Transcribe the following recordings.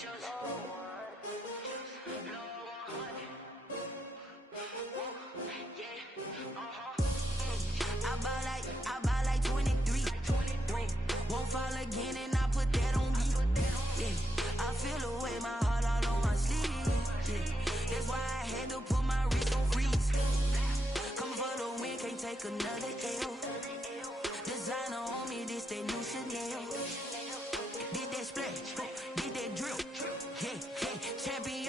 I buy like 23. Won't fall again and I put that on me. Yeah, I feel away my heart all on my sleeve. Yeah, that's why I had to put my wrist on freeze. Come for the win, can't take another L. Designer on me, this that new Chanel. Did that splash, did that drill. Yeah, champion,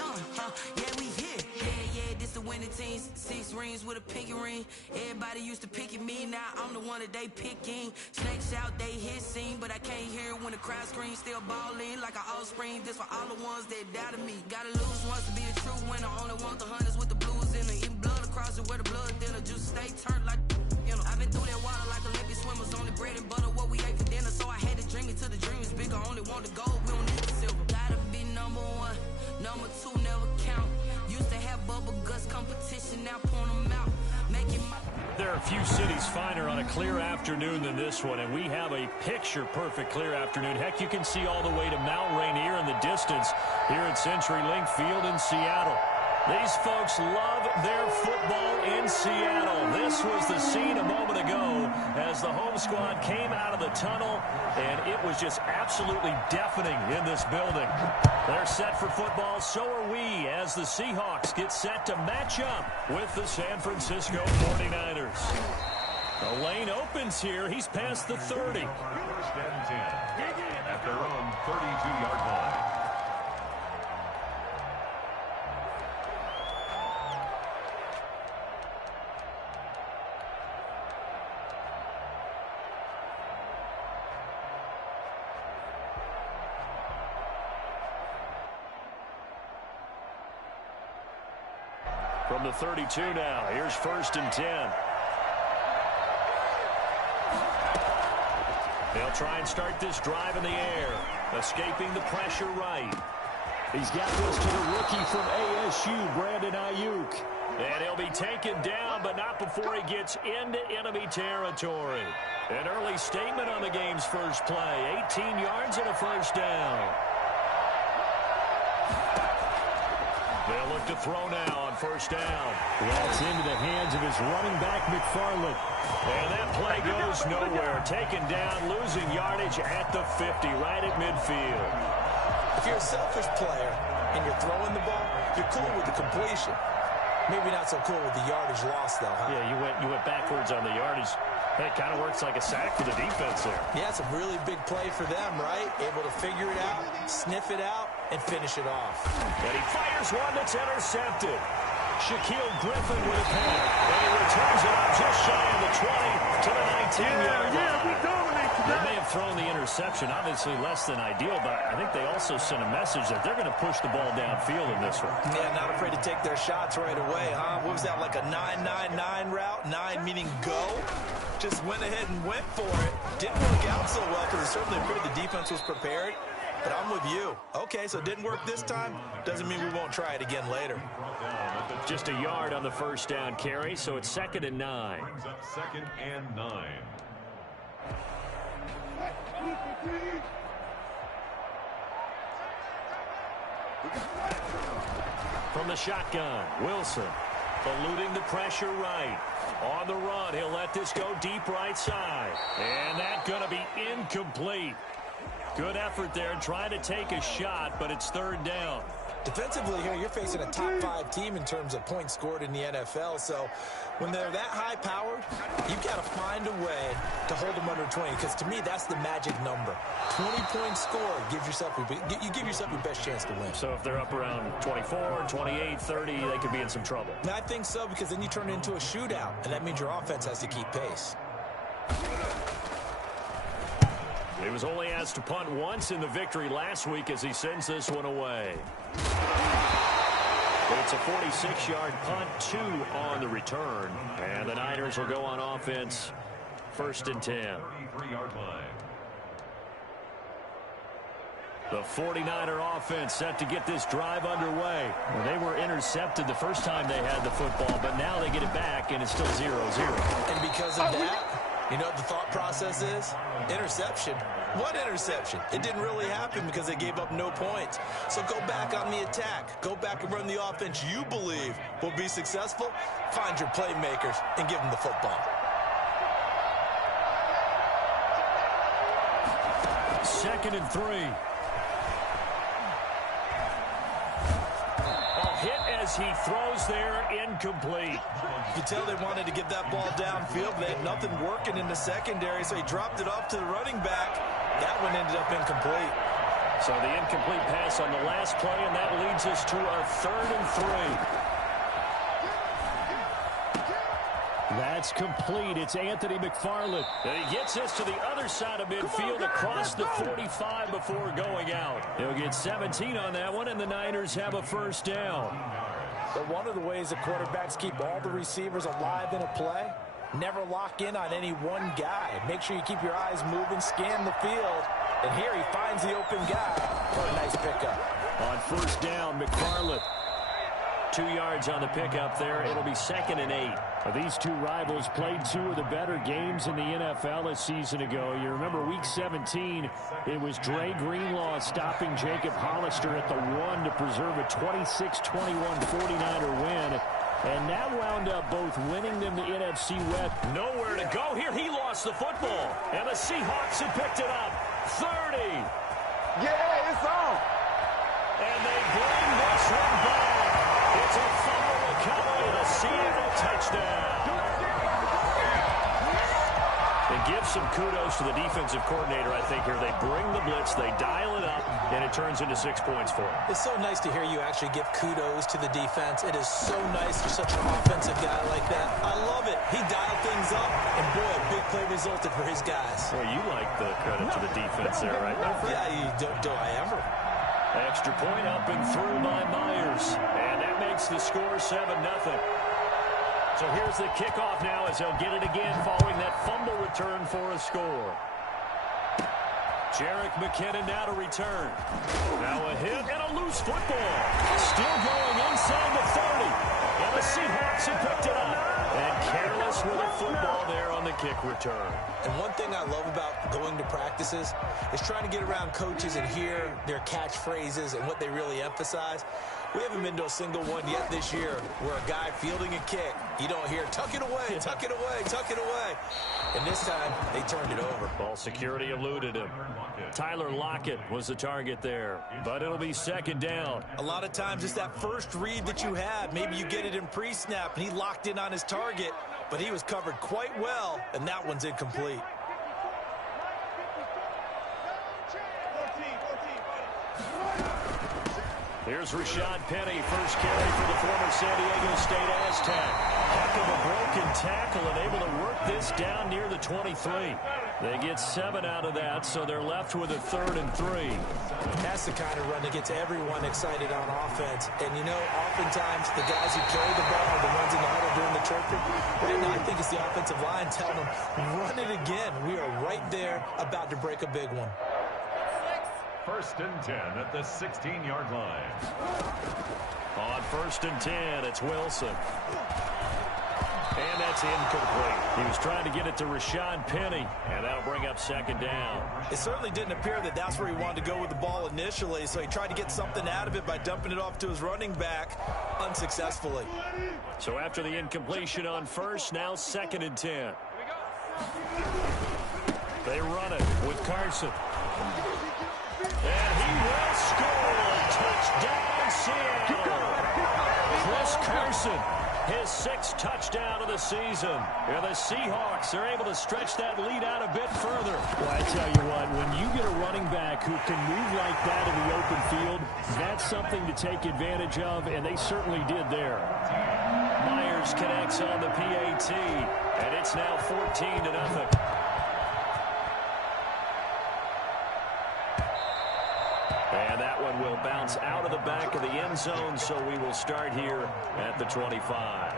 yeah, we here. Yeah, this the winning team. 6 rings with a pinky ring. Everybody used to picking me, now I'm the one that they picking. Snakes out, they hit scene, but I can't hear it when the crowd screams. Still ballin' like an offspring. This for all the ones that doubted me. Gotta lose once to be a true winner. Only want the hunters with the blues in it. Even blood across it where the blood thinner. Just stay turned like, you know. I've been through that water like Olympic swimmers. Only bread and butter, what we ate for dinner. So I had to dream it till the dream is bigger. Only want the gold, we don't need the silver. Gotta be number 1, number 2 never count. Used to have bubble guts competition, now point them out. Making my... There are a few cities finer on a clear afternoon than this one, and we have a picture-perfect clear afternoon. Heck, you can see all the way to Mount Rainier in the distance here at CenturyLink Field in Seattle. These folks love their football in Seattle. This was the scene a moment ago as the home squad came out of the tunnel, and it was just absolutely deafening in this building. They're set for football, so are we, as the Seahawks get set to match up with the San Francisco 49ers. The lane opens here. He's past the 30. 1st and 10 at their own 32-yard line. From the 32 now, here's 1st and 10. They'll try and start this drive in the air, escaping the pressure right. He's got this to the rookie from ASU, Brandon Ayuk. And he'll be taken down, but not before he gets into enemy territory. An early statement on the game's first play. 18 yards and a 1st down. They'll look to throw now on 1st down. That's into the hands of his running back, McFarland. And that play goes nowhere. Taken down, losing yardage at the 50, right at midfield. If you're a selfish player and you're throwing the ball, you're cool with the completion. Maybe not so cool with the yardage loss, though, huh? Yeah, you went backwards on the yardage. It kind of works like a sack for the defense there. Yeah, it's a really big play for them, right? Able to figure it out, sniff it out, and finish it off. And he fires one that's intercepted. Shaquille Griffin with a pass. And he returns it up just shy of the 20 to the 19-yard line. Yeah, we dominate today. They may have thrown the interception, obviously less than ideal, but I think they also sent a message that they're going to push the ball downfield in this one. Yeah, not afraid to take their shots right away, huh? What was that, like a 9-9-9 route? 9 meaning go? Just went ahead and went for it. Didn't work out so well because it certainly appeared the defense was prepared. But I'm with you. Okay, so it didn't work this time. Doesn't mean we won't try it again later. Just a yard on the 1st down carry, so it's 2nd and 9. Brings up 2nd and 9. From the shotgun, Wilson eluding the pressure right. On the run, he'll let this go deep right side. And that's going to be incomplete. Good effort there trying to take a shot, but it's 3rd down. Defensively here, you're facing a top 5 team in terms of points scored in the NFL. So when they're that high-powered, you've got to find a way to hold them under 20. Because to me, that's the magic number. 20 points scored gives yourself you give yourself your best chance to win. So if they're up around 24, 28, 30, they could be in some trouble. And I think so, because then you turn it into a shootout, and that means your offense has to keep pace. He was only asked to punt once in the victory last week as he sends this one away. It's a 46-yard punt, 2 on the return. And the Niners will go on offense, 1st and 10. 33-yard line. The 49er offense set to get this drive underway. Well, they were intercepted the first time they had the football, but now they get it back, and it's still 0-0. And because of that, You know what the thought process is? Interception. What interception? It didn't really happen because they gave up no points. So go back on the attack. Go back and run the offense you believe will be successful. Find your playmakers and give them the football. Second and 3. Hit as he throws there, incomplete. You can tell they wanted to get that ball downfield. They had nothing working in the secondary, so he dropped it off to the running back. That one ended up incomplete. So the incomplete pass on the last play, and that leads us to a 3rd and 3. That's complete. It's Anthony McFarland. And he gets us to the other side of midfield across the 45 before going out. He'll get 17 on that one, and the Niners have a first down. But one of the ways that quarterbacks keep all the receivers alive in a play, never lock in on any one guy. Make sure you keep your eyes moving, scan the field. And here he finds the open guy for a nice pickup. On first down, McFarland. 2 yards on the pickup there. It'll be 2nd and 8. These two rivals played 2 of the better games in the NFL a season ago. You remember week 17, it was Dre Greenlaw stopping Jacob Hollister at the 1 to preserve a 26-21 49er win. And that wound up both winning them the NFC West. Nowhere to go here. He lost the football. And the Seahawks have picked it up. 30. Yeah, it's on. And they bring this one back. It's a fumble recovery and a Seattle touchdown. And give some kudos to the defensive coordinator, I think, here. They bring the blitz, they dial it up, and it turns into 6 points for them. It's so nice to hear you actually give kudos to the defense. It is so nice for such an offensive guy like that. I love it. He dialed things up, and boy, a big play resulted for his guys. Well, you like the credit to the defense there, right? Yeah, do I ever? Extra point up and through by Myers. And that makes the score 7-0. So here's the kickoff now as they'll get it again following that fumble return for a score. Jerick McKinnon now to return. Now a hit and a loose football. Still going inside the 30. And the Seahawks have picked it up. And careless with a football there on the kick return. And one thing I love about going to practices is trying to get around coaches and hear their catchphrases and what they really emphasize. We haven't been to a single one yet this year where a guy fielding a kick, you don't hear, tuck it away, tuck it away, tuck it away. And this time, they turned it over. Ball security eluded him. Tyler Lockett was the target there, but it'll be 2nd down. A lot of times, it's that first read that you had. Maybe you get it in pre-snap, and he locked in on his target, but he was covered quite well, and that one's incomplete. Here's Rashad Penny, first carry for the former San Diego State Aztec. Heck of a broken tackle and able to work this down near the 23. They get 7 out of that, so they're left with a 3rd and 3. That's the kind of run that gets everyone excited on offense. And, you know, oftentimes the guys who carry the ball are the ones in the huddle doing the chirping. Right now, I think it's the offensive line telling them, run it again. We are right there about to break a big one. 1st and 10 at the 16-yard line. On 1st and 10, it's Wilson. And that's incomplete. He was trying to get it to Rashad Penny, and that'll bring up 2nd down. It certainly didn't appear that that's where he wanted to go with the ball initially, so he tried to get something out of it by dumping it off to his running back unsuccessfully. So after the incompletion on 1st, now 2nd and 10. They run it with Carson. And he will score. Touchdown, Seattle. Chris Carson, his 6th touchdown of the season. And the Seahawks are able to stretch that lead out a bit further. Well, I tell you what, when you get a running back who can move like that in the open field, that's something to take advantage of, and they certainly did there. Myers connects on the PAT, and it's now 14-0. And that one will bounce out of the back of the end zone, so we will start here at the 25.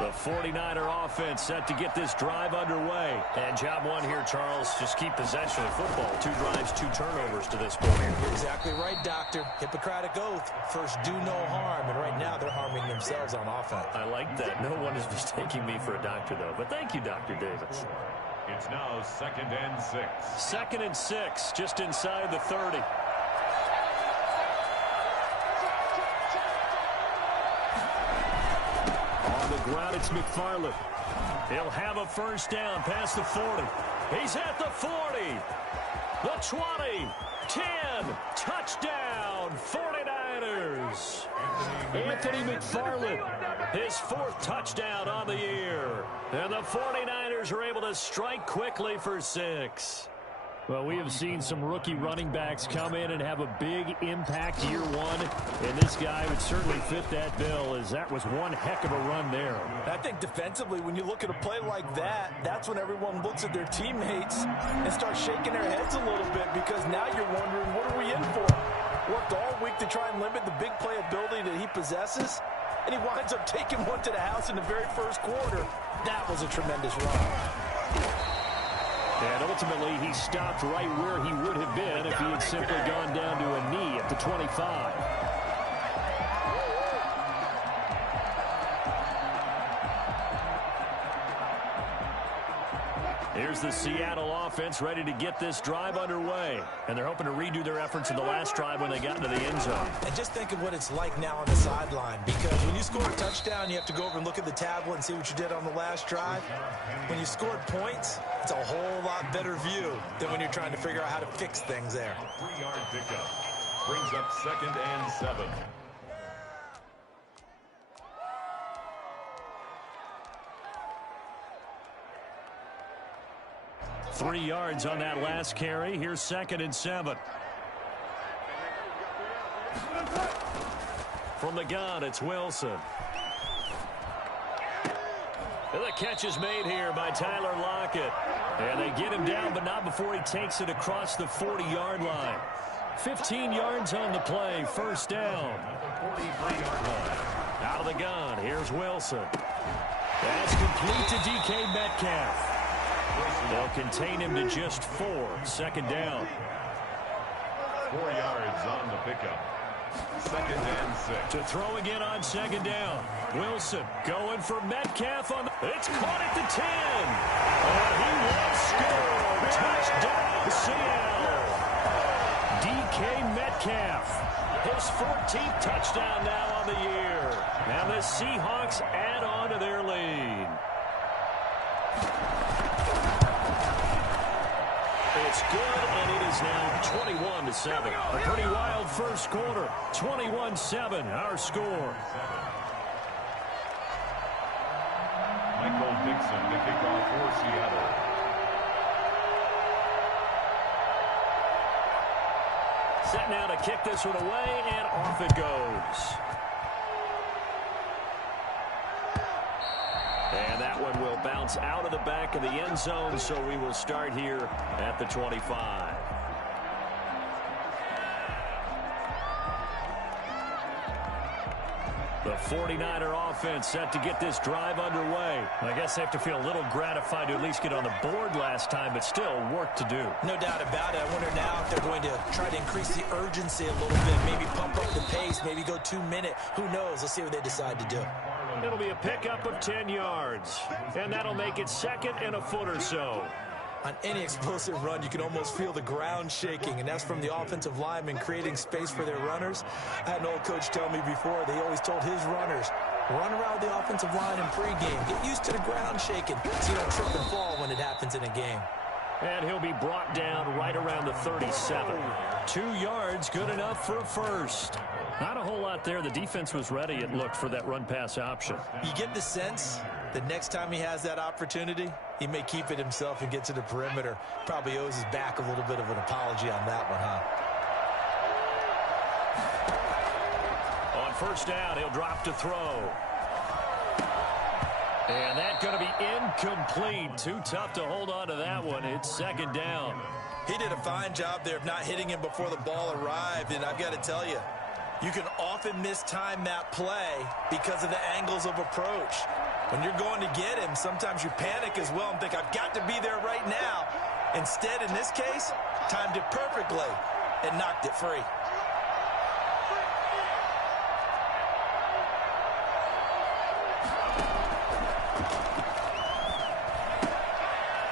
The The 49er offense set to get this drive underway. And job one here, Charles, just keep possession of football. 2 drives, 2 turnovers to this point. You're exactly right, Doctor. Hippocratic oath. First, do no harm. And right now, they're harming themselves on offense. I like that. No one is mistaking me for a doctor, though. But thank you, Dr. Davis. It's now 2nd and 6. 2nd and 6, just inside the 30. On the ground, it's McFarland. He'll have a first down past the 40. He's at the 40. The 20. 10. Touchdown, 49ers. Anthony McFarland, his 4th touchdown on the year. And the 49ers are able to strike quickly for 6. Well, we have seen some rookie running backs come in and have a big impact year one. And this guy would certainly fit that bill, as that was one heck of a run there. I think defensively, when you look at a play like that, that's when everyone looks at their teammates and starts shaking their heads a little bit, because now you're wondering, what are we in for? Worked all week to try and limit the big play ability that he possesses, and he winds up taking one to the house in the very first quarter. That was a tremendous run. And ultimately, he stopped right where he would have been if he had simply gone down to a knee at the 25. Here's the Seattle offense ready to get this drive underway. And they're hoping to redo their efforts in the last drive when they got into the end zone. And just think of what it's like now on the sideline, because when you score a touchdown, you have to go over and look at the tablet and see what you did on the last drive. When you scored points, it's a whole lot better view than when you're trying to figure out how to fix things there. 3-yard pickup. Brings up 2nd and 7. Three yards on that last carry. Here's 2nd and 7. From the gun, it's Wilson. And the catch is made here by Tyler Lockett. And they get him down, but not before he takes it across the 40-yard line. 15 yards on the play, first down. Out of the gun, here's Wilson. That's complete to DK Metcalf. They'll contain him to just 4. 2nd down. 4 yards on the pickup. 2nd and 6. To throw again on 2nd down. Wilson going for Metcalf on the... It's caught at the 10. And he will score. Touchdown, Seattle. DK Metcalf. His 14th touchdown now on the year. And the Seahawks add on to their lead. It's good, and it is now 21-7. A pretty wild first quarter. 21-7, our score. Michael Dixon to kick off for Seattle. Set now to kick this one away, and off it goes. And that one will bounce out of the back of the end zone, so we will start here at the 25. The 49er offense set to get this drive underway. I guess they have to feel a little gratified to at least get on the board last time, but still work to do. No doubt about it. I wonder now if they're going to try to increase the urgency a little bit, maybe pump up the pace, maybe go 2-minute. Who knows? Let's see what they decide to do. It'll be a pickup of 10 yards, and that'll make it 2nd and a foot or so. On any explosive run, you can almost feel the ground shaking, and that's from the offensive linemen creating space for their runners. I had an old coach tell me before, they always told his runners, run around the offensive line in pregame. Get used to the ground shaking so you don't trip and fall when it happens in a game. And he'll be brought down right around the 37. 2 yards, good enough for a first. Not a whole lot there. The defense was ready, it looked, for that run-pass option. You get the sense that next time he has that opportunity, he may keep it himself and get to the perimeter. Probably owes his back a little bit of an apology on that one, huh? On first down, he'll drop to throw. And that's going to be incomplete. Too tough to hold on to that one. It's 2nd down. He did a fine job there of not hitting him before the ball arrived, and I've got to tell you, you can often mistime that play because of the angles of approach. When you're going to get him, sometimes you panic as well and think, I've got to be there right now. Instead, in this case, timed it perfectly and knocked it free.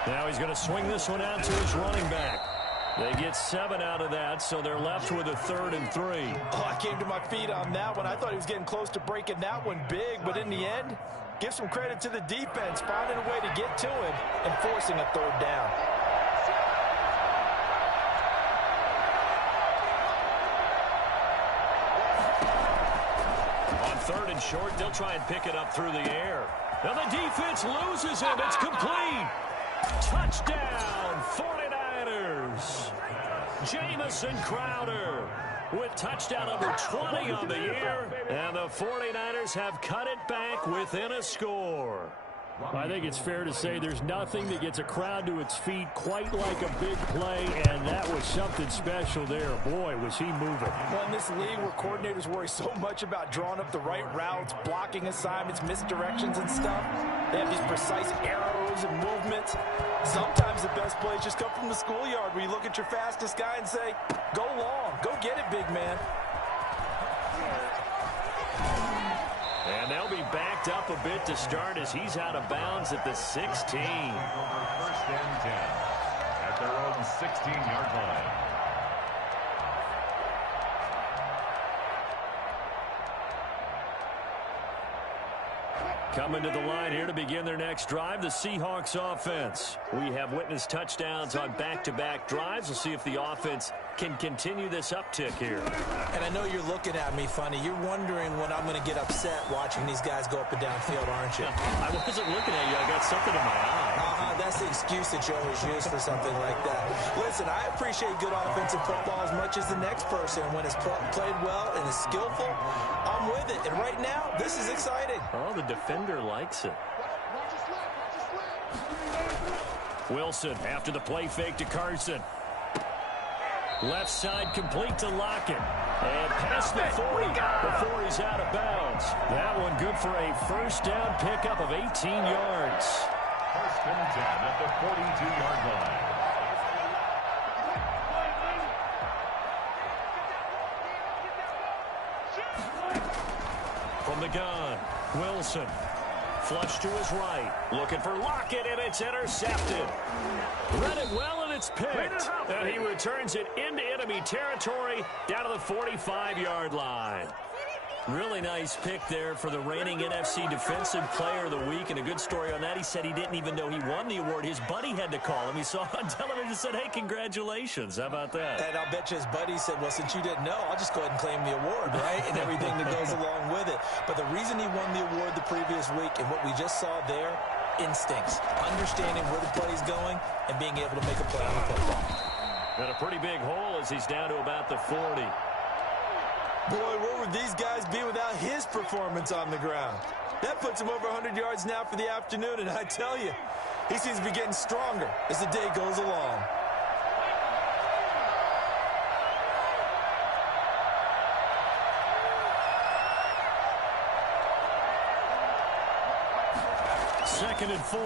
Now he's going to swing this one out to his running back. They get 7 out of that, so they're left with a 3rd and 3. Oh, I came to my feet on that one. I thought he was getting close to breaking that one big, but in the end, give some credit to the defense, finding a way to get to him and forcing a 3rd down. On 3rd and short, they'll try and pick it up through the air. Now the defense loses him. It's complete. Touchdown, 49ers. Jamison Crowder with touchdown number 20 on the year. And the 49ers have cut it back within a score. I think it's fair to say there's nothing that gets a crowd to its feet quite like a big play, and that was something special there. Boy, was he moving. Well, in this league where coordinators worry so much about drawing up the right routes, blocking assignments, misdirections and stuff, they have these precise arrows and movements. Sometimes the best plays just come from the schoolyard where you look at your fastest guy and say, go long, go get it, big man. And they'll be backed up a bit to start as he's out of bounds at the 16. 1st and 10 at their own 16-yard line. Coming to the line here to begin their next drive, the Seahawks offense. We have witnessed touchdowns on back-to-back drives. We'll see if the offense can continue this uptick here. And I know you're looking at me funny. You're wondering when I'm going to get upset watching these guys go up and down field, aren't you? I wasn't looking at you. I got something in my eye. That's the excuse that you always use for something like that. Listen, I appreciate good offensive football as much as the next person. When it's played well and is skillful, I'm with it. And right now, this is exciting. Oh, the defender likes it. Wilson after the play fake to Carson. Left side complete to Lockett. And past the 40 before he's out of bounds. That one good for a 1st down pickup of 18 yards. 1st and 10 at the 42-yard line. From the gun, Wilson. Flush to his right. Looking for Lockett, and it's intercepted. Read it well, and it's picked. And he returns it into enemy territory down to the 45-yard line. Really nice pick there for the reigning NFC Defensive Player of the Week. And a good story on that. He said he didn't even know he won the award. His buddy had to call him. He saw it on television and said, hey, congratulations. How about that? And I'll bet you his buddy said, well, since you didn't know, I'll just go ahead and claim the award, right? And everything that goes along with it. But the reason he won the award the previous week and what we just saw there, instincts, understanding where the play is going and being able to make a play on the football. And a pretty big hole as he's down to about the 40. Boy, where would these guys be without his performance on the ground? That puts him over 100 yards now for the afternoon, and I tell you, he seems to be getting stronger as the day goes along. Second and 4.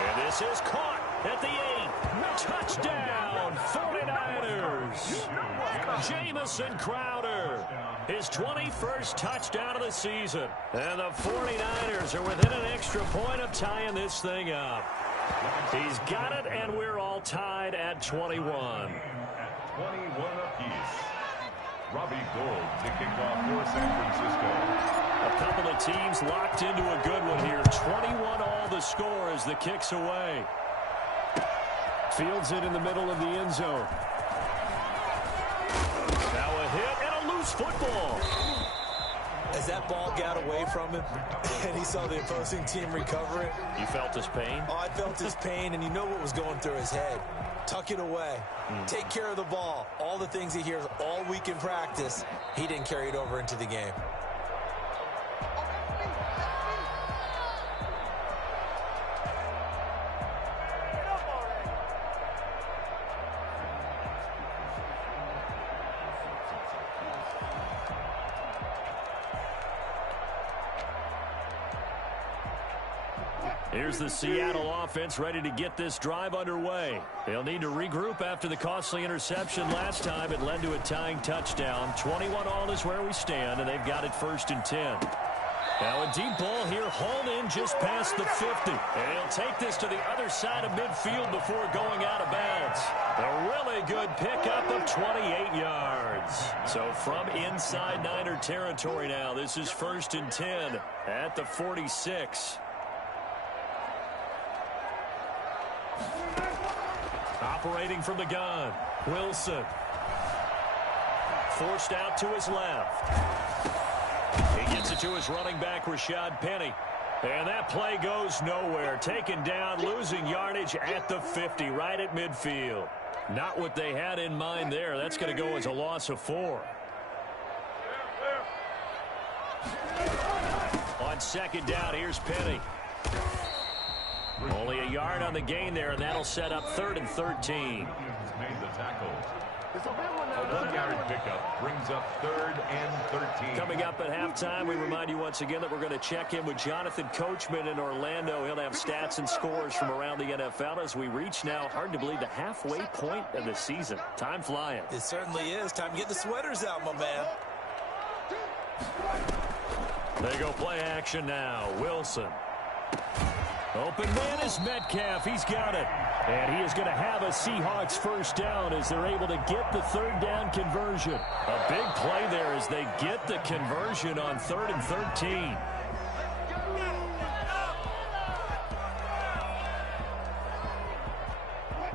And this is caught at the 8. Touchdown, 49ers. Jamison Crowder, his 21st touchdown of the season. And the 49ers are within an extra point of tying this thing up. He's got it, and we're all tied at 21. At 21 apiece. Robbie Gould to kick off for San Francisco. A couple of teams locked into a good one here. 21 all the score as the kick's away. Fields it in the middle of the end zone. Now a hit and a loose football. As that ball got away from him and he saw the opposing team recover it. You felt his pain? Oh, I felt his pain, and you know what was going through his head. Tuck it away. Take care of the ball. All the things he hears all week in practice, he didn't carry it over into the game. Here's the Seattle offense ready to get this drive underway. They'll need to regroup after the costly interception last time. It led to a tying touchdown. 21-all is where we stand, and they've got it 1st and 10. Now a deep ball here, hauled in just past the 50. And he'll take this to the other side of midfield before going out of bounds. A really good pickup of 28 yards. So from inside Niner territory now, this is 1st and 10 at the 46. Operating from the gun, Wilson. Forced out to his left. He gets it to his running back, Rashad Penny. And that play goes nowhere. Taken down, losing yardage at the 50, right at midfield. Not what they had in mind there. That's going to go as a loss of 4. On 2nd down, here's Penny. Only a yard on the gain there, and that'll set up 3rd and 13. Made the tackle. A 1-yard pickup brings up 3rd and 13. Coming up at halftime, we remind you once again that we're going to check in with Jonathan Coachman in Orlando. He'll have stats and scores from around the NFL as we reach now, hard to believe, the halfway point of the season. Time flying. It certainly is. Time to get the sweaters out, my man. They go play action now. Wilson. Open man is Metcalf. He's got it. And he is going to have a Seahawks 1st down as they're able to get the 3rd down conversion. A big play there as they get the conversion on 3rd and 13.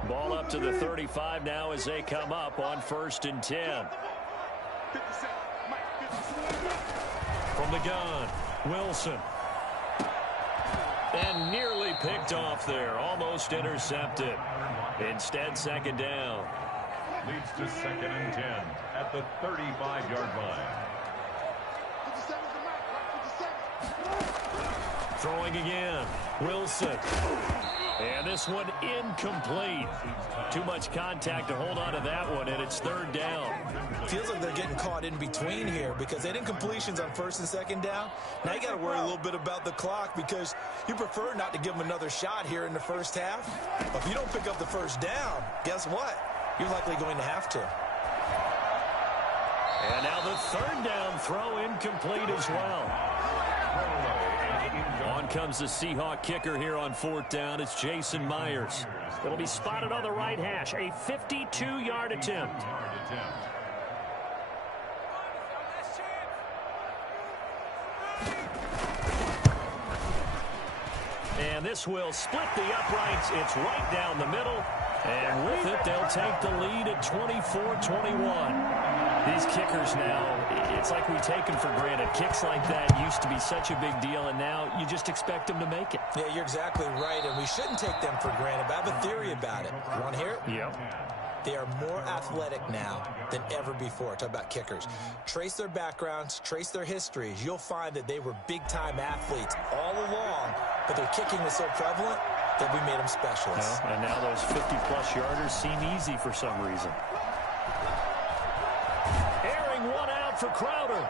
Ball up to the 35 now as they come up on 1st and 10. From the gun, Wilson. And nearly picked off there. Almost intercepted. Instead, 2nd down. Leads to 2nd and 10 at the 35-yard line. Throwing again. Wilson. And this one incomplete. Too much contact to hold on to that one, and it's 3rd down. Feels like they're getting caught in between here because they did incompletions on 1st and 2nd down. Now you got to worry a little bit about the clock because you prefer not to give them another shot here in the 1st half. But if you don't pick up the 1st down, guess what? You're likely going to have to. And now the 3rd down throw incomplete as well. On comes the Seahawk kicker here on 4th down. It's Jason Myers. It'll be spotted on the right hash. A 52-yard attempt. And this will split the uprights. It's right down the middle. And with it, they'll take the lead at 24-21. These kickers now, it's like we take them for granted. Kicks like that used to be such a big deal, and now you just expect them to make it. Yeah, you're exactly right, and we shouldn't take them for granted. But I have a theory about it. You want to hear it? Yep. They are more athletic now than ever before. Talk about kickers. Trace their backgrounds, trace their histories. You'll find that they were big-time athletes all along, but their kicking was so prevalent that we made them specialists. And now those 50-plus yarders seem easy for some reason. Airing one out for Crowder.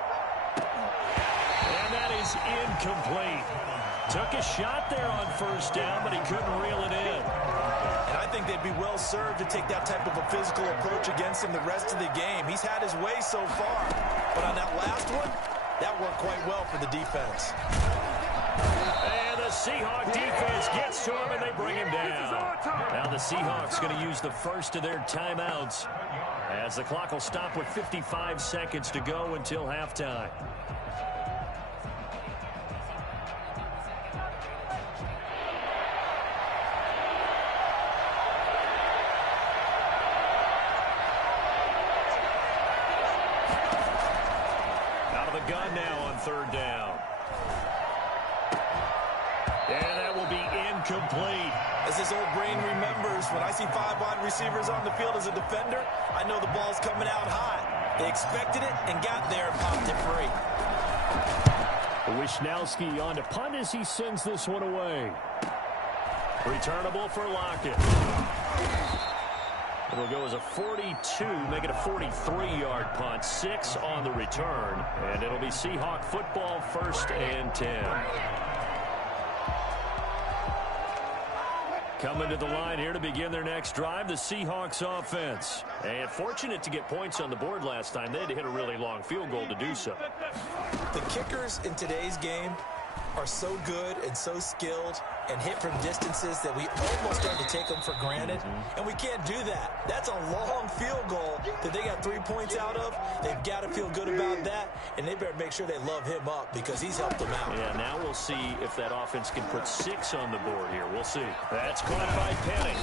And that is incomplete. Took a shot there on 1st down, but he couldn't reel it in. And I think they'd be well served to take that type of a physical approach against him the rest of the game. He's had his way so far. But on that last one, that worked quite well for the defense. And the Seahawk defense gets to him, and they bring him down. Now the Seahawks going to use the first of their timeouts as the clock will stop with 55 seconds to go until halftime. Out of the gun now on 3rd down. And that will be incomplete. As this old brain remembers, when I see 5 wide receivers on the field as a defender, I know the ball's coming out high. They expected it and got there and popped it free. Wishnowski on to punt as he sends this one away. Returnable for Lockett. It'll go as a 42, make it a 43-yard punt. 6 on the return, and it'll be Seahawk football 1st and 10. Coming to the line here to begin their next drive, the Seahawks offense. And fortunate to get points on the board last time. They had to hit a really long field goal to do so. The kickers in today's game are so good and so skilled and hit from distances that we almost start to take them for granted. And we can't do that. That's a long field goal that they got 3 points out of. They've got to feel good about that, and they better make sure they love him up because he's helped them out. Yeah, now we'll see if that offense can put 6 on the board here. We'll see. That's caught by Penny.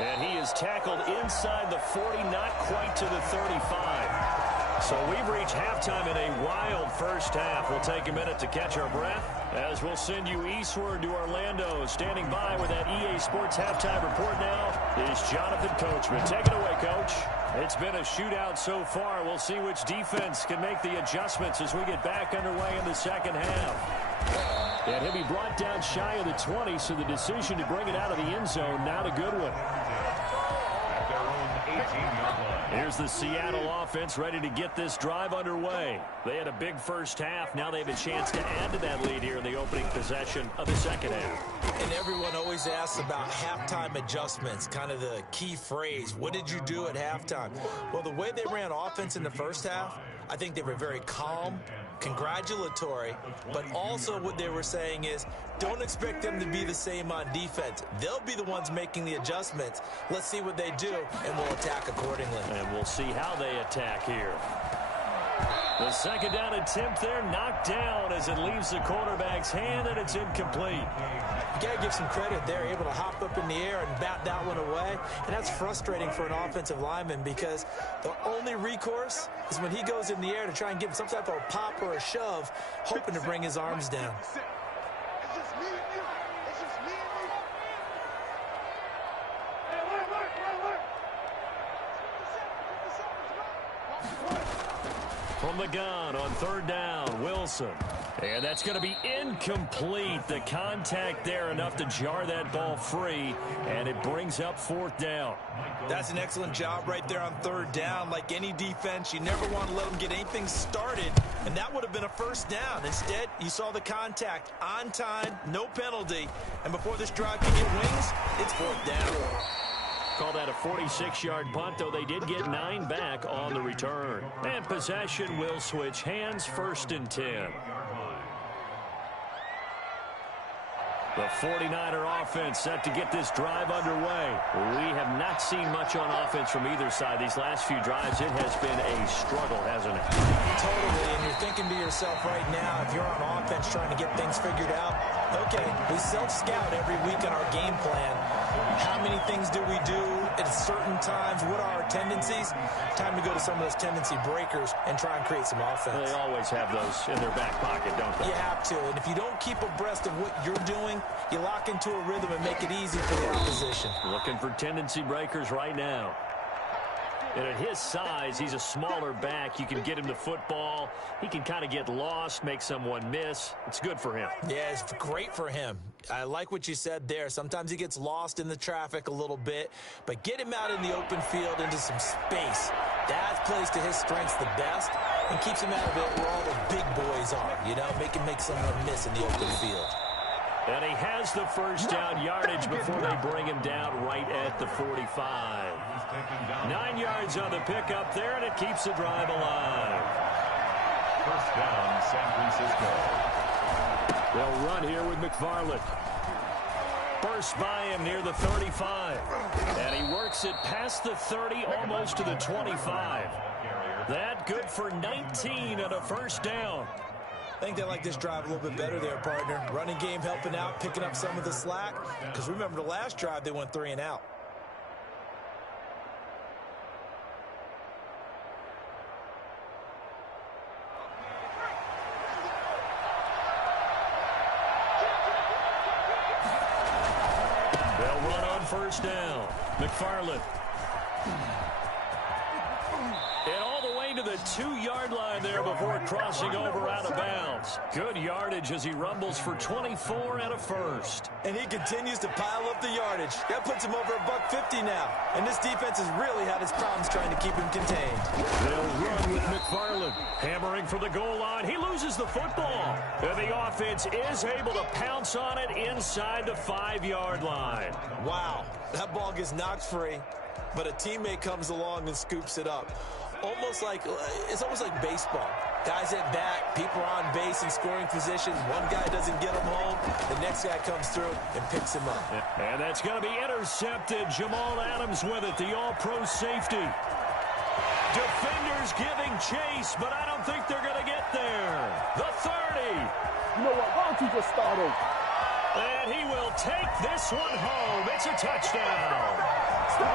And he is tackled inside the 40, not quite to the 35. So we've reached halftime in a wild first half. We'll take a minute to catch our breath as we'll send you eastward to Orlando. Standing by with that EA Sports halftime report now is Jonathan Coachman. Take it away, Coach. It's been a shootout so far. We'll see which defense can make the adjustments as we get back underway in the second half. And he'll be brought down shy of the 20, so the decision to bring it out of the end zone, not a good one. At their own 18-yard line. Here's the Seattle offense ready to get this drive underway. They had a big first half. Now they have a chance to add to that lead here in the opening possession of the second half. And everyone always asks about halftime adjustments, kind of the key phrase. What did you do at halftime? Well, the way they ran offense in the first half, I think they were very calm, congratulatory, but also what they were saying is don't expect them to be the same on defense. They'll be the ones making the adjustments. Let's see what they do, and we'll attack accordingly. And we'll see how they attack here. The second down attempt there knocked down as it leaves the quarterback's hand, and it's incomplete. You got to give some credit. They're able to hop up in the air and bat that one away, and that's frustrating for an offensive lineman because the only recourse is when he goes in the air to try and give some type of a pop or a shove, hoping to bring his arms down. From the gun on third down, Wilson. And that's going to be incomplete. The contact there enough to jar that ball free, and it brings up fourth down. That's an excellent job right there on third down. Like any defense, you never want to let them get anything started, and that would have been a first down. Instead, you saw the contact on time, no penalty, and before this drive can get wings, it's fourth down. Call that a 46-yard punt, though they did get 9 back on the return. And possession will switch hands, first and 10. The 49er offense set to get this drive underway. We have not seen much on offense from either side. These last few drives, it has been a struggle, hasn't it? Totally, and you're thinking to yourself right now, if you're on offense trying to get things figured out, okay, we self-scout every week in our game plan. How many things do we do at certain times? What are our tendencies? Time to go to some of those tendency breakers and try and create some offense. They always have those in their back pocket, don't they? You have to, and if you don't keep abreast of what you're doing, you lock into a rhythm and make it easy for the opposition. Looking for tendency breakers right now. And at his size, he's a smaller back. You can get him the football. He can kind of get lost, make someone miss. It's good for him. Yeah, it's great for him. I like what you said there. Sometimes he gets lost in the traffic a little bit, but get him out in the open field into some space. That plays to his strengths the best and keeps him out of it where all the big boys are, you know, make him make someone miss in the open field. And he has the first down yardage before they bring him down right at the 45. 9 yards on the pickup there, and it keeps the drive alive. First down, San Francisco. They'll run here with McFarland. Burst by him near the 35. And he works it past the 30, almost to the 25. That good for 19 and a first down. I think they like this drive a little bit better there, partner. Running game helping out, picking up some of the slack. Because remember the last drive, they went 3 and out. They'll run on first down. McFarland. And all the way to the the 2-yard line there before crossing over out of bounds. Good yardage as he rumbles for 24 and a first. And he continues to pile up the yardage. That puts him over $150 now. And this defense has really had its problems trying to keep him contained. They'll run with McFarland. Hammering for the goal line. He loses the football. And the offense is able to pounce on it inside the 5-yard line. Wow. That ball gets knocked free, but a teammate comes along and scoops it up. It's almost like baseball. Guys at bat, people are on base in scoring position. One guy doesn't get him home. The next guy comes through and picks him up. And that's going to be intercepted. Jamal Adams with it, the all-pro safety. Defenders giving chase, but I don't think they're going to get there. The 30. You know what? Why don't you just start over? And he will take this one home. It's a touchdown.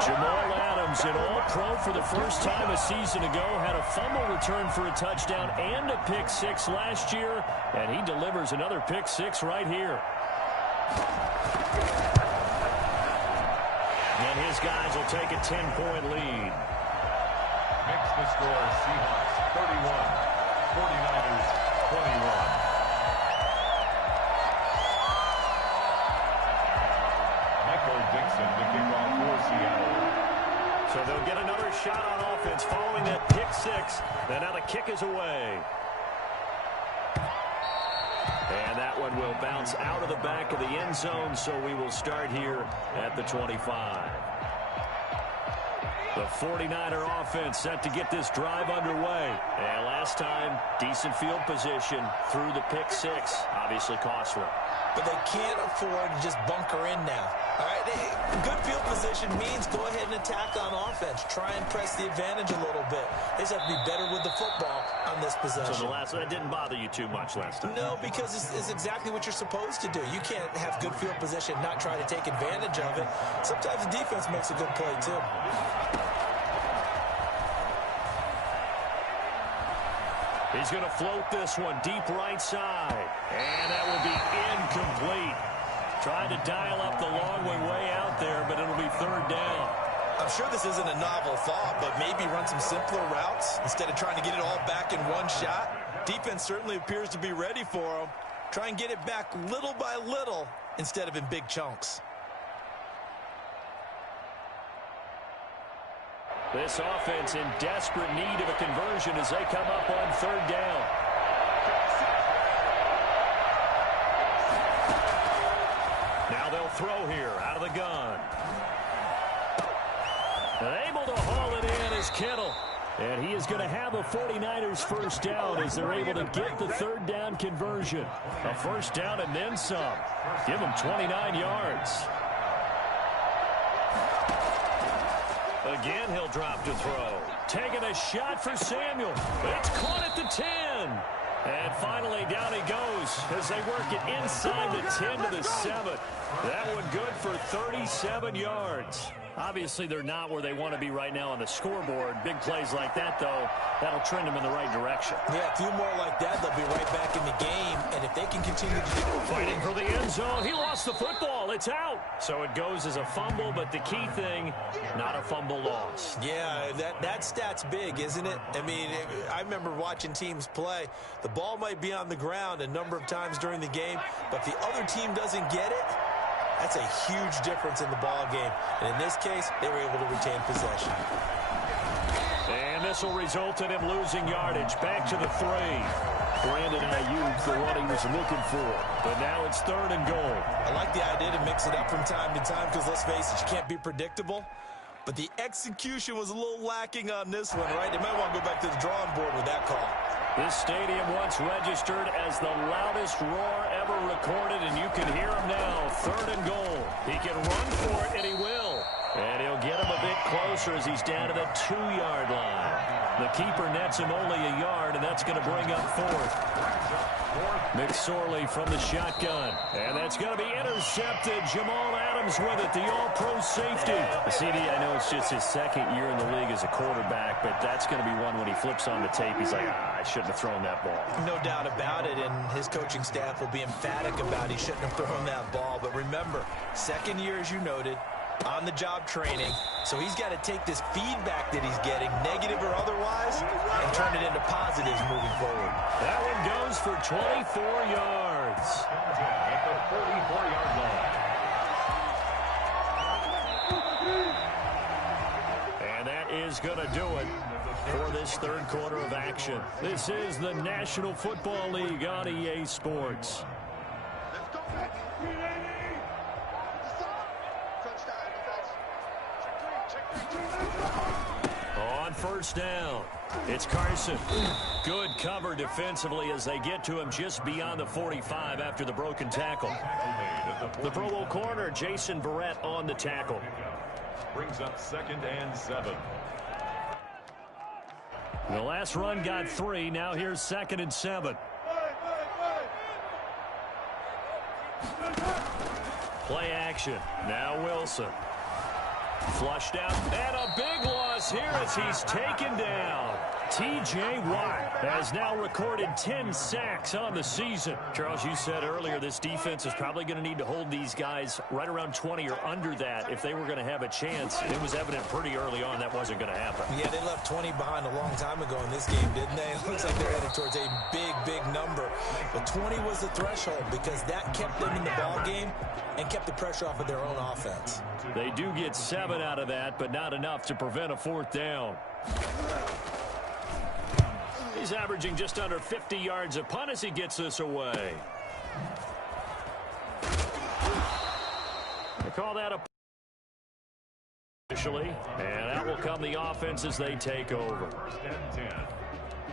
Jamal Adams, an all-pro for the first time a season ago, had a fumble return for a touchdown and a pick six last year, and he delivers another pick six right here. And his guys will take a 10-point lead. Makes the score Seahawks 31, 49ers 21. Dixon to kick off for Seattle. So they'll get another shot on offense following that pick six. And now the kick is away. And that one will bounce out of the back of the end zone, so we will start here at the 25. The 49er offense set to get this drive underway. And last time, decent field position through the pick six. Obviously costly. But they can't afford to just bunker in now. All right, good field position means go ahead and attack on offense. Try and press the advantage a little bit. They just have to be better with the football on this possession. So that didn't bother you too much last time? No, because it's exactly what you're supposed to do. You can't have good field position, not try to take advantage of it. Sometimes the defense makes a good play, too. He's going to float this one deep right side. And that will be incomplete. Tried to dial up the long way out there, but it'll be third down. I'm sure this isn't a novel thought, but maybe run some simpler routes instead of trying to get it all back in one shot. Defense certainly appears to be ready for him. Try and get it back little by little instead of in big chunks. This offense in desperate need of a conversion as they come up on third down. Now they'll throw here out of the gun. And able to haul it in is Kittle. And he is going to have a 49ers first down as they're able to get the third down conversion. A first down and then some. Give them 29 yards. Again, he'll drop to throw. Taking a shot for Samuel. It's caught at the 10. And finally, down he goes as they work it inside the 10 to the 7. That one good for 37 yards. Obviously, they're not where they want to be right now on the scoreboard. Big plays like that, though, that'll trend them in the right direction. Yeah, a few more like that, they'll be right back in the game. And if they can continue to do it. Fighting for the end zone. He lost the football. It's out. So it goes as a fumble, but the key thing, not a fumble loss. Yeah, that stat's big, isn't it? I mean, I remember watching teams play. The ball might be on the ground a number of times during the game, but if the other team doesn't get it, that's a huge difference in the ball game. And in this case, they were able to retain possession. And this will result in him losing yardage. Back to the 3. Brandon Ayuk, the one he was looking for. But now it's third and goal. I like the idea to mix it up from time to time because, let's face it, you can't be predictable. But the execution was a little lacking on this one, right? They might want to go back to the drawing board with that call. This stadium once registered as the loudest roar ever recorded, and you can hear him now. Third and goal. He can run for it, and he will. And he'll get him a bit closer as he's down to the 2-yard line. The keeper nets him only a yard, and that's going to bring up fourth. McSorley from the shotgun. And that's going to be intercepted. Jamal Adams with it, the all-pro safety. CD, I know it's just his second year in the league as a quarterback, but that's going to be one when he flips on the tape. He's like, I shouldn't have thrown that ball. No doubt about it, and his coaching staff will be emphatic about he shouldn't have thrown that ball. But remember, second year, as you noted, on-the-job training. So he's got to take this feedback that he's getting, negative or otherwise, and turn it positives moving forward. That one goes for 24 yards. At the 44-yard line. And that is going to do it for this third quarter of action. This is the National Football League on EA Sports. On first down, it's Carson. Good cover defensively as they get to him just beyond the 45 after the broken tackle. The Pro Bowl corner, Jason Verrett, on the tackle. Brings up 2nd and 7. The last run got 3. Now here's 2nd and 7. Play action. Now Wilson. Flushed out. And a big loss here as he's taken down. T.J. Watt has now recorded 10 sacks on the season. Charles, you said earlier this defense is probably going to need to hold these guys right around 20 or under that if they were going to have a chance. It was evident pretty early on that wasn't going to happen. Yeah, they left 20 behind a long time ago in this game, didn't they? It looks like they're headed towards a big number. But 20 was the threshold because that kept them in the ball game and kept the pressure off of their own offense. They do get 7 out of that, but not enough to prevent a 4th down. He's averaging just under 50 yards a punt as he gets this away. They call that a officially, and that will come the offense as they take over. 1st and 10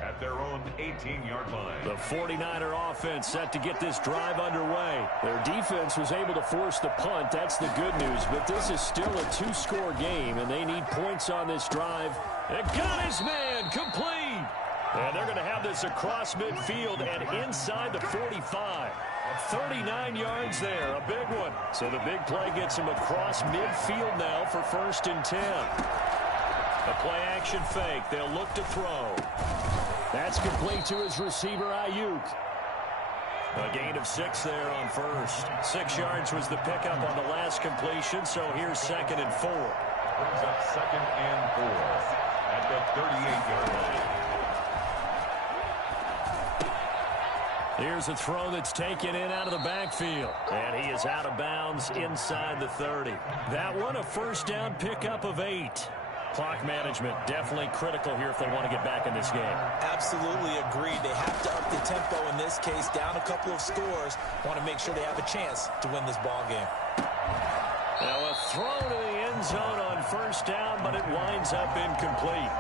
at their own 18-yard line. The 49er offense set to get this drive underway. Their defense was able to force the punt. That's the good news, but this is still a 2-score game, and they need points on this drive. And got his man complete. And they're going to have this across midfield and inside the 45. 39 yards there, a big one. So the big play gets him across midfield now for 1st and 10. A play action fake. They'll look to throw. That's complete to his receiver, Ayuk. A gain of 6 there on first. 6 yards was the pickup on the last completion, so here's 2nd and 4. Brings up 2nd and 4 at the 38-yard line. Here's a throw that's taken in out of the backfield. And he is out of bounds inside the 30. That one, a 1st down pickup of 8. Clock management definitely critical here if they want to get back in this game. Absolutely agreed. They have to up the tempo in this case, down a couple of scores. Want to make sure they have a chance to win this ball game. Now a throw to the end zone on 1st down, but it winds up incomplete.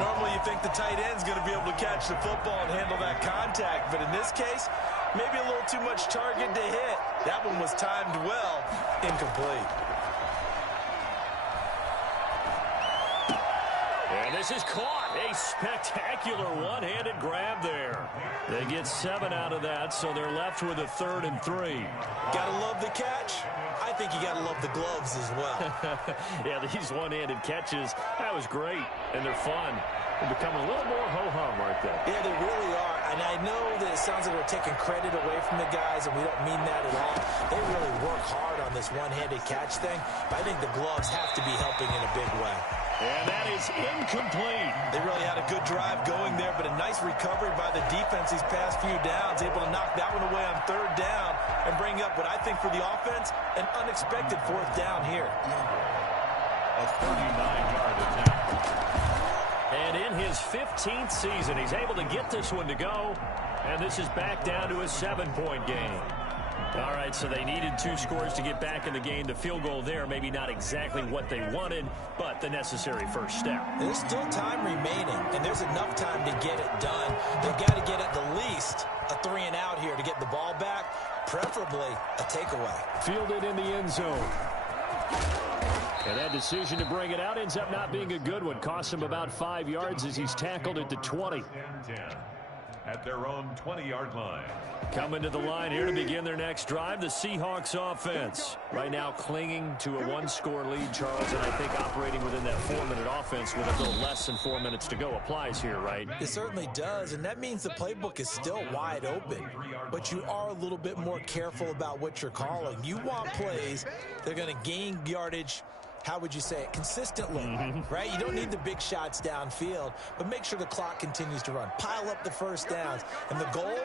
Normally you think the tight end's going to be able to catch the football and handle that contact, but in this case, maybe a little too much target to hit. That one was timed well, incomplete. And this is caught. A spectacular one-handed grab there. They get 7 out of that, so they're left with a 3rd and 3. Gotta love the catch. I think you gotta love the gloves as well. Yeah, these one-handed catches, that was great, and they're fun. They become a little more ho-hum, aren't they? Yeah, they really are. And I know that it sounds like we're taking credit away from the guys, and we don't mean that at all. They really work hard on this one-handed catch thing, but I think the gloves have to be helping in a big way. And that is incomplete. They really had a good drive going there, but a nice recovery by the defense these past few downs, able to knock that one away on 3rd down and bring up what I think for the offense, an unexpected 4th down here. A 39-yard attempt. And in his 15th season, he's able to get this one to go, and this is back down to a 7-point game. All right, so they needed 2 scores to get back in the game. The field goal there, maybe not exactly what they wanted, but the necessary first step. There's still time remaining, and there's enough time to get it done. They've got to get at the least a 3 and out here to get the ball back, preferably a takeaway. Fielded in the end zone. And that decision to bring it out ends up not being a good one. Costs him about 5 yards as he's tackled at the 20. At their own 20-yard line. Coming to the line here to begin their next drive, the Seahawks offense. Right now clinging to a 1-score lead, Charles, and I think operating within that 4-minute offense with a little less than 4 minutes to go applies here, right? It certainly does, and that means the playbook is still wide open. But you are a little bit more careful about what you're calling. You want plays that are going to gain yardage how would you say it, consistently, right? You don't need the big shots downfield, but make sure the clock continues to run. Pile up the first downs. And the goal,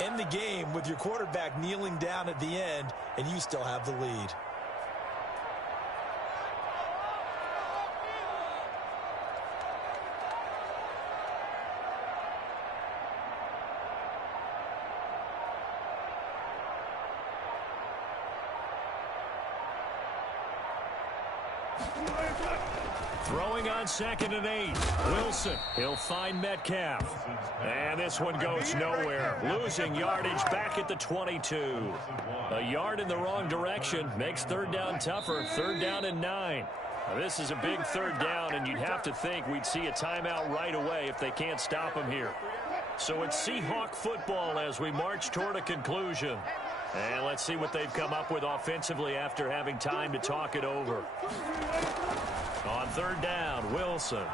end the game with your quarterback kneeling down at the end, and you still have the lead. Throwing on 2nd and 8. Wilson. He'll find Metcalf. And this one goes nowhere. Losing yardage back at the 22. A yard in the wrong direction makes 3rd down tougher. 3rd down and 9. Now, this is a big 3rd down, and you'd have to think we'd see a timeout right away if they can't stop him here. So it's Seahawk football as we march toward a conclusion. And let's see what they've come up with offensively after having time to talk it over. On 3rd down, Wilson.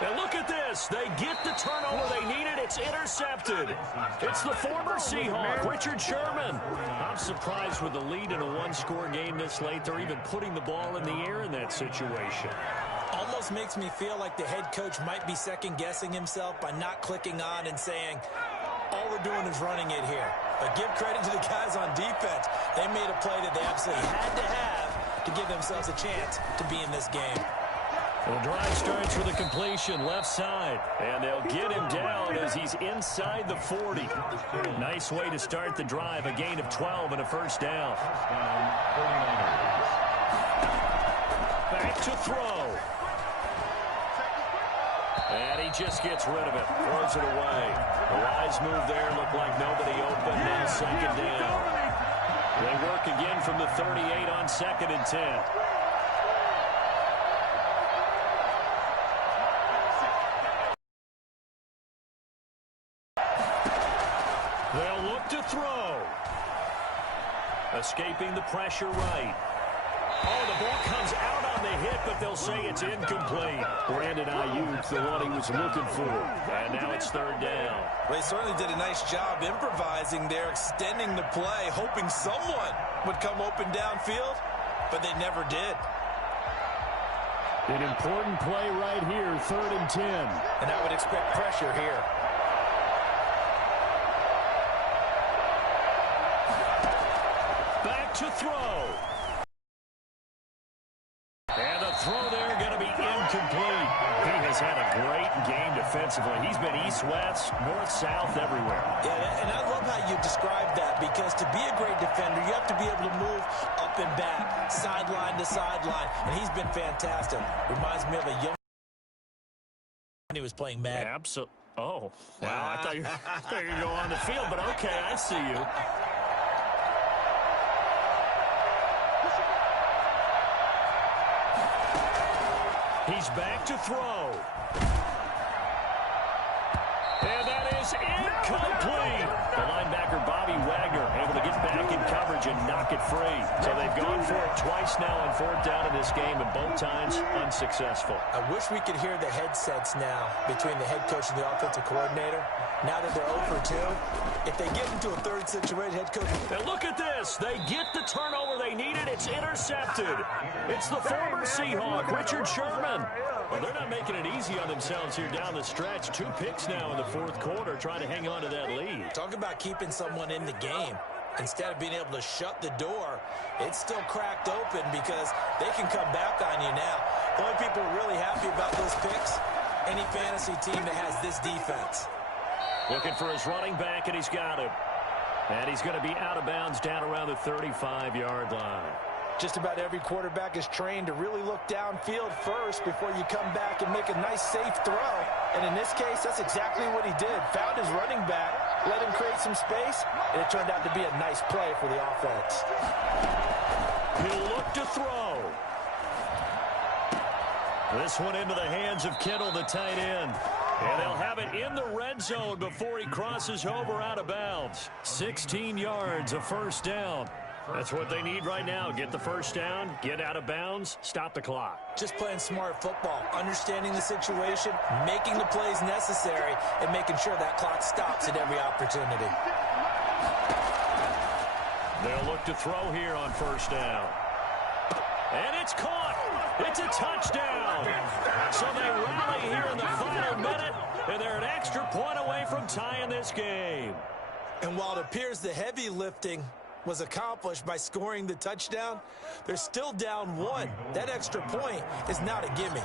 And look at this. They get the turnover they needed. It's intercepted. It's the former Seahawk, Richard Sherman. I'm surprised with the lead in a one-score game this late. They're even putting the ball in the air in that situation. Almost makes me feel like the head coach might be second-guessing himself by not clicking on and saying, all we're doing is running it here. But give credit to the guys on defense. They made a play that they absolutely had to have to give themselves a chance to be in this game. The drive starts with a completion left side, and they'll get him down as he's inside the 40. Nice way to start the drive, a gain of 12 and a 1st down. Back to throw. And he just gets rid of it, throws it away. The wise move there, looked like nobody open, now 2nd down. They work again from the 38 on 2nd and 10. They'll look to throw. Escaping the pressure right. Oh, the ball comes out on the hit, but they'll say it's incomplete. Brandon Ayuk, the one he was looking for. And now it's 3rd down. They certainly did a nice job improvising there, extending the play, hoping someone would come open downfield, but they never did. An important play right here, 3rd and 10. And I would expect pressure here. Back to throw. And the throw there going to be incomplete. He has had a great game defensively. He's been east-west, north-south, everywhere. Yeah, and I love how you describe that, because to be a great defender, you have to be able to move up and back, sideline to sideline, and he's been fantastic. Reminds me of a young when he was playing Madden. Absolutely. Oh, wow. I thought you were going to go on the field, but okay, I see you. He's back to throw. And that is incomplete. The linebacker, Bobby Wagner, able to get back in coverage and knock it free. So they've gone for it twice now on 4th down in this game, and both times unsuccessful. I wish we could hear the headsets now between the head coach and the offensive coordinator. Now that they're 0 for 2, if they get into a 3rd situation, head coach. And look at this. They get the turnover they needed. It's intercepted. It's the former Seahawk, Richard Sherman. Well, they're not making it easy on themselves here down the stretch. 2 picks now in the 4th quarter, trying to hang on to that lead. Talk about keeping someone in the game. Instead of being able to shut the door, it's still cracked open because they can come back on you now. The only people really happy about those picks, any fantasy team that has this defense. Looking for his running back, and he's got him. And he's going to be out of bounds down around the 35-yard line. Just about every quarterback is trained to really look downfield first before you come back and make a nice, safe throw. And in this case, that's exactly what he did. Found his running back, let him create some space, and it turned out to be a nice play for the offense. He'll look to throw. This one into the hands of Kittle, the tight end. And they'll have it in the red zone before he crosses over out of bounds. 16 yards, a 1st down. That's what they need right now. Get the 1st down, get out of bounds, stop the clock. Just playing smart football, understanding the situation, making the plays necessary, and making sure that clock stops at every opportunity. They'll look to throw here on first down. And it's caught. It's a touchdown. So they rally here in the final minute, and they're an extra point away from tying this game. And while it appears the heavy lifting was accomplished by scoring the touchdown, they're still down 1. That extra point is not a gimme.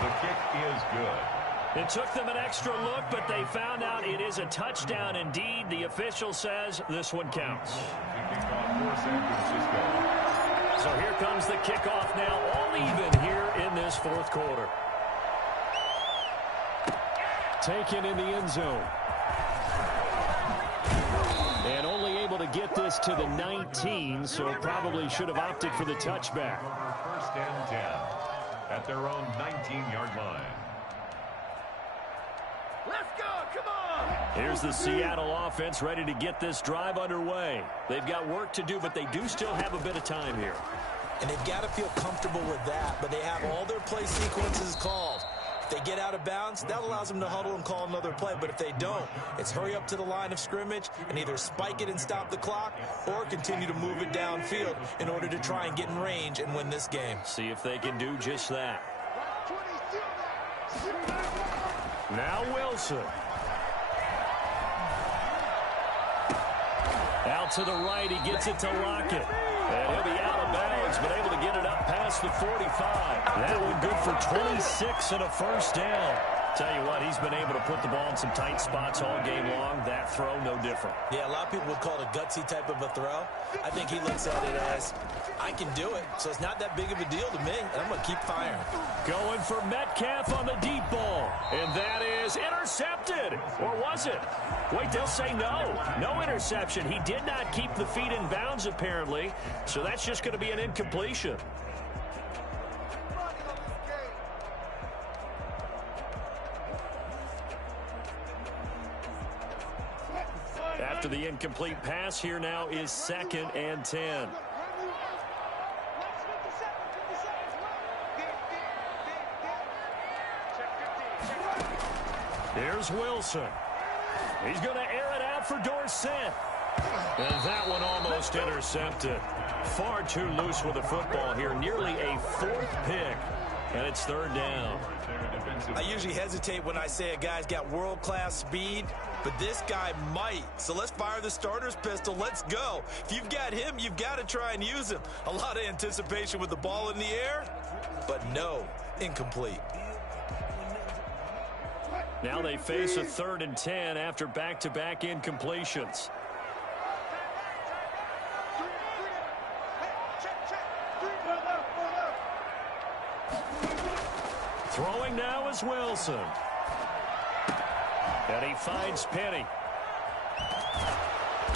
The kick is good. It took them an extra look, but they found out it is a touchdown indeed. The official says this one counts. Kickoff for San Francisco. So here comes the kickoff now, all even here in this fourth quarter. Taken in the end zone. And only able to get this to the 19, so probably should have opted for the touchback. First and 10 at their own 19-yard line. Let's go, come on! Here's the Seattle offense ready to get this drive underway. They've got work to do, but they do still have a bit of time here. And they've got to feel comfortable with that, but they have all their play sequences called. If they get out of bounds, that allows them to huddle and call another play. But if they don't, it's hurry up to the line of scrimmage and either spike it and stop the clock or continue to move it downfield in order to try and get in range and win this game. See if they can do just that. Now Wilson. Out to the right, he gets it to Lockett. And he'll be out of bounds, but able to get it up past the 45. That one good for 26 and a first down. Tell you what, he's been able to put the ball in some tight spots all game long. That throw, no different. Yeah, a lot of people would call it a gutsy type of a throw. I think he looks at it as, I can do it, so it's not that big of a deal to me, and I'm going to keep firing. Going for Metcalf on the deep ball. And that is intercepted. Or was it? Wait, they'll say no. No interception. He did not keep the feet in bounds, apparently. So that's just going to be an incompletion. After the incomplete pass, here now is 2nd and 10. Here's Wilson. He's going to air it out for Dorsett. And that one almost intercepted. Far too loose with the football here. Nearly a 4th pick. And it's 3rd down. I usually hesitate when I say a guy's got world-class speed, but this guy might. So let's fire the starter's pistol. Let's go. If you've got him, you've got to try and use him. A lot of anticipation with the ball in the air, but no, incomplete. Now they face a 3rd and 10 after back-to-back incompletions. Throwing now is Wilson. And he finds Penny.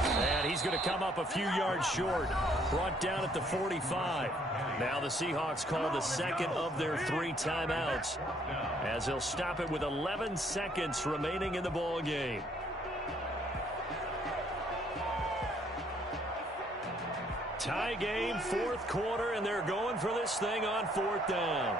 And he's going to come up a few yards short. Brought down at the 45. Now the Seahawks call the 2nd of their 3 timeouts, as they'll stop it with 11 seconds remaining in the ball game. Tie game, 4th quarter, and they're going for this thing on 4th down.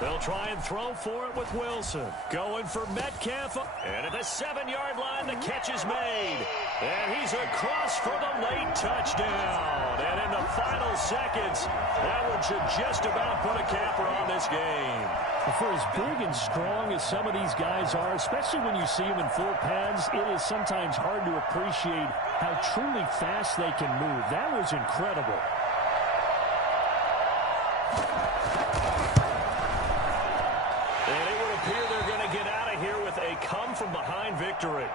They'll try and throw for it with Wilson. Going for Metcalf. And at the 7-yard line, the catch is made. And he's across for the late touchdown. And in the final seconds, that one should just about put a capper on this game. For as big and strong as some of these guys are, especially when you see them in full pads, it is sometimes hard to appreciate how truly fast they can move. That was incredible. And it would appear they're going to get out of here with a come-from-behind victory.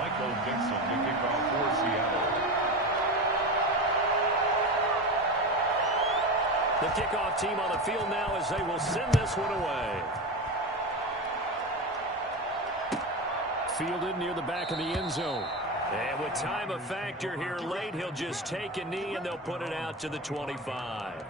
Michael Dixon to kick off for Seattle. The kickoff team on the field now as they will send this one away. Fielded near the back of the end zone. And with time a factor here late, he'll just take a knee and they'll put it out to the 25.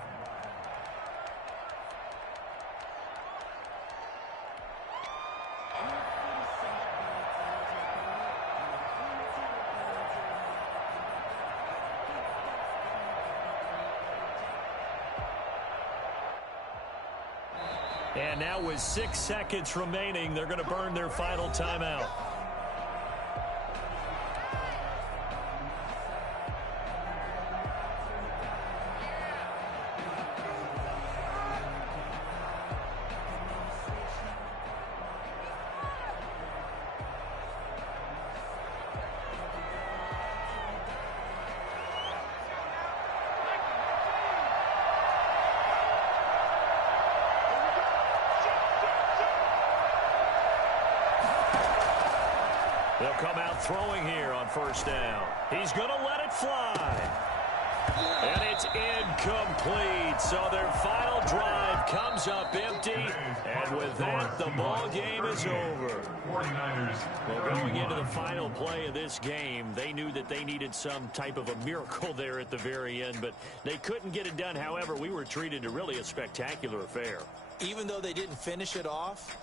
And now with 6 seconds remaining, they're going to burn their final timeout. They'll come out throwing here on first down. He's going to let it fly. And it's incomplete. So their final drive comes up empty. And with that, the ball game is over. 49ers. Well, going into the final play of this game, they knew that they needed some type of a miracle there at the very end, but they couldn't get it done. However, we were treated to really a spectacular affair. Even though they didn't finish it off,